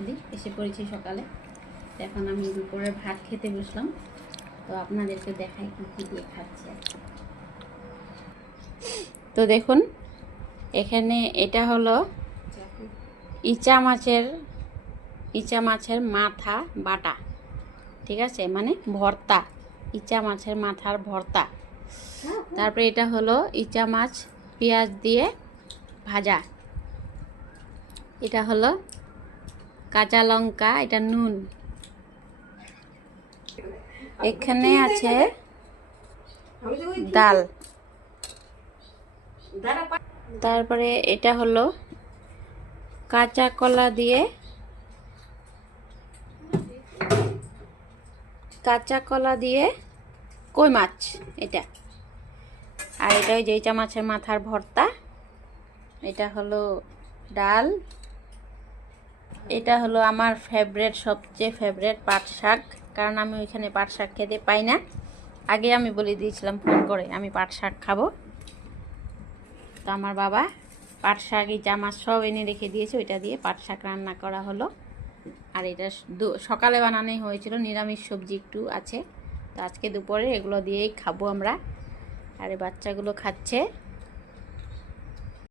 ফাঁকলি এসে পড়েছি সকালে। এখন আমি দুপুরের ভাত খেতে বসলাম, তো আপনাদেরকে দেখাই কী কী দিয়ে খাচ্ছি। তো দেখুন এখানে এটা হলো ইচা মাছের মাথা বাটা, ঠিক আছে, মানে ভর্তা, ইচা মাছের মাথার ভর্তা। তারপরে এটা হলো ইচা মাছ পেঁয়াজ দিয়ে ভাজা, এটা হলো কাঁচা লঙ্কা, এটা নুন। এখানে আছে ডাল। তারপরে এটা হলো কাঁচা কলা দিয়ে কই মাছ এটা। আর এটা ওই যে ইচা মাছের মাথার ভর্তা। এটা হলো ডাল। এটা হলো আমার সবচেয়ে ফেভারিট পাট শাক, কারণ আমি ওইখানে পাট শাক খেতে পাই না। আগে আমি বলে দিয়েছিলাম ফোন করে আমি পাট শাক খাবো, তো আমার বাবা পাট শাক ইচা মাছ সব এনে রেখে দিয়েছে, ওইটা দিয়ে পাট শাক রান্না করা হলো। আর এটা সকালে বানানোই হয়েছিল, নিরামিষ সবজি একটু আছে, তো আজকে দুপুরে এগুলো দিয়েই খাবো আমরা। আর এই বাচ্চাগুলো খাচ্ছে।